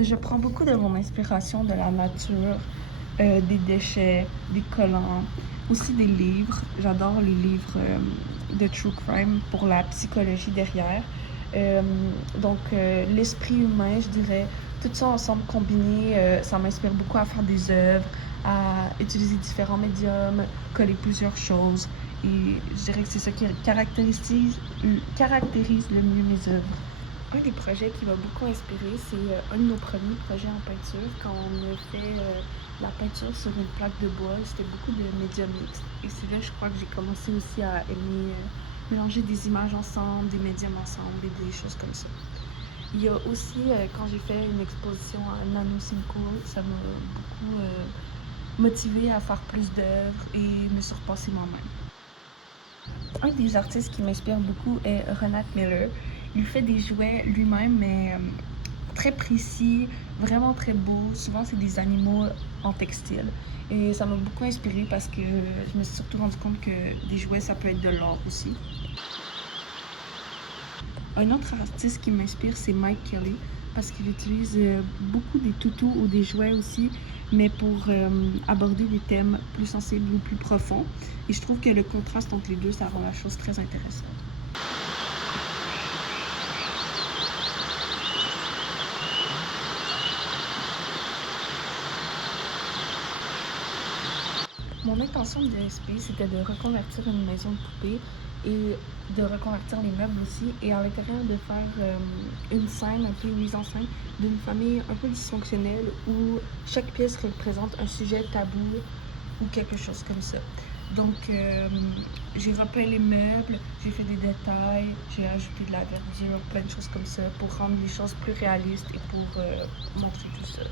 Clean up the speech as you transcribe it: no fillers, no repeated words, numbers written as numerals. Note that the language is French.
Je prends beaucoup de mon inspiration de la nature, des déchets, des collants, aussi des livres. J'adore les livres de true crime pour la psychologie derrière. Euh, L'esprit humain, je dirais, tout ça ensemble combiné, ça m'inspire beaucoup à faire des œuvres, à utiliser différents médiums, coller plusieurs choses. Et je dirais que c'est ça qui caractérise le mieux mes œuvres. Un des projets qui m'a beaucoup inspiré, c'est un de nos premiers projets en peinture, quand on a fait la peinture sur une plaque de bois. C'était beaucoup de médiums mixtes. Et c'est là, je crois, que j'ai commencé aussi à aimer mélanger des images ensemble, des médiums ensemble et des choses comme ça. Il y a aussi, quand j'ai fait une exposition à Nano Simcoe, ça m'a beaucoup motivée à faire plus d'œuvres et me surpasser moi-même. Un des artistes qui m'inspire beaucoup est Ronald Miller. Il fait des jouets lui-même, mais très précis, vraiment très beaux. Souvent, c'est des animaux en textile. Et ça m'a beaucoup inspirée parce que je me suis surtout rendu compte que des jouets, ça peut être de l'art aussi. Un autre artiste qui m'inspire, c'est Mike Kelly, parce qu'il utilise beaucoup des toutous ou des jouets aussi, mais pour aborder des thèmes plus sensibles ou plus profonds. Et je trouve que le contraste entre les deux, ça rend la chose très intéressante. Mon intention de DSP, c'était de reconvertir une maison de poupée et de reconvertir les meubles aussi, et à l'intérieur de faire une scène, un peu une mise en scène d'une famille un peu dysfonctionnelle où chaque pièce représente un sujet tabou ou quelque chose comme ça. Donc, j'ai repeint les meubles, j'ai fait des détails, j'ai ajouté de la verdure, plein de choses comme ça pour rendre les choses plus réalistes et pour montrer tout ça.